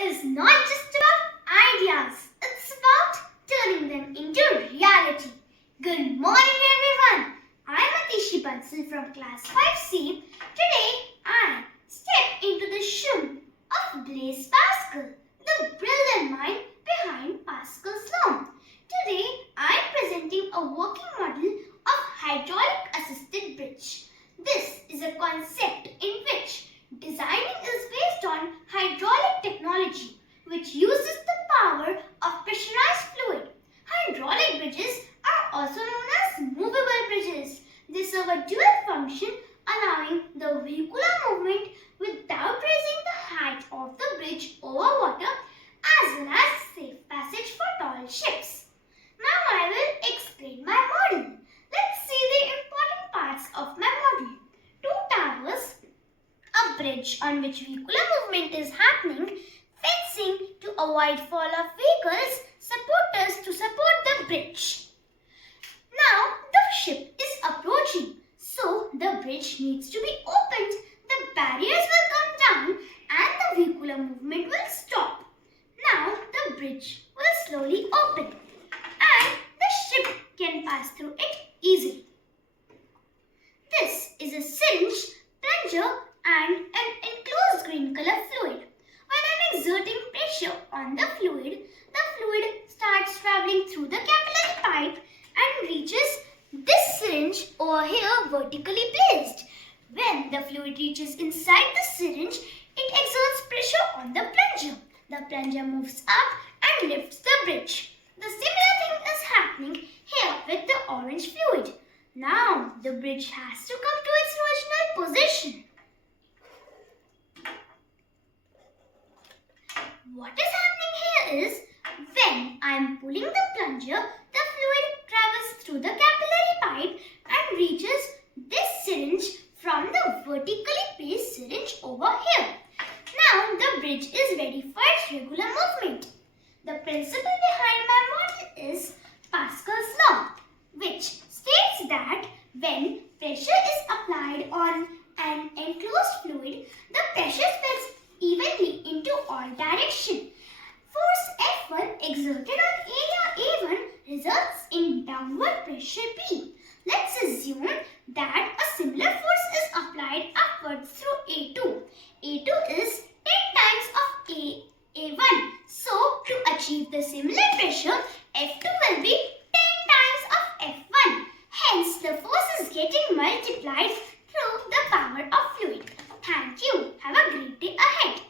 is not just about ideas, it's about turning them into reality. Good morning everyone, I'm Atishi Bansal from class 5C. Today I step into the shoe of Blaise Pascal, the brilliant mind behind Pascal's law. Today I am presenting a working model of hydraulic assisted bridge. This is a concept in which designing is based on hydraulic technology, which uses the power of pressurized fluid. Hydraulic bridges are also known as movable bridges. They serve a dual function, allowing the vehicular movement without raising the height of the bridge over water, as well as safe passage for tall ships. Now I will explain my model. Let's see the important parts of my model. Two towers, a bridge on which vehicular movement is happening, fencing to avoid fall of vehicles, supporters to support the bridge. Now the ship is approaching, so the bridge needs to be opened. The barriers will come down and the vehicular movement will stop. Now the bridge will slowly open and the ship can pass through it easily. This is a syringe, plunger and an enclosed green color fluid. When I am exerting pressure on the fluid starts traveling through the capillary pipe and reaches this syringe over here vertically placed. When the fluid reaches inside the syringe, it exerts pressure on the plunger. The plunger moves up and lifts the bridge. The similar thing is happening here with the orange fluid. Now the bridge has to come to its original position. What is happening here is, when I am pulling the plunger, the fluid travels through the capillary pipe and reaches this syringe from the vertically placed syringe over here. Now the bridge is ready for its regular movement. The principle behind my model is Pascal's law, which states that when pressure is applied on an enclosed fluid, the pressure spreads evenly into all directions. Force F1 exerted on area A1 results in downward pressure B. Let's assume that a similar force is applied upwards through A2. A2 is 10 times of A1. So, to achieve the similar pressure, F2 will be 10 times of F1. Hence, the force is getting multiplied through the power of fluid. Thank you. Have a great day ahead.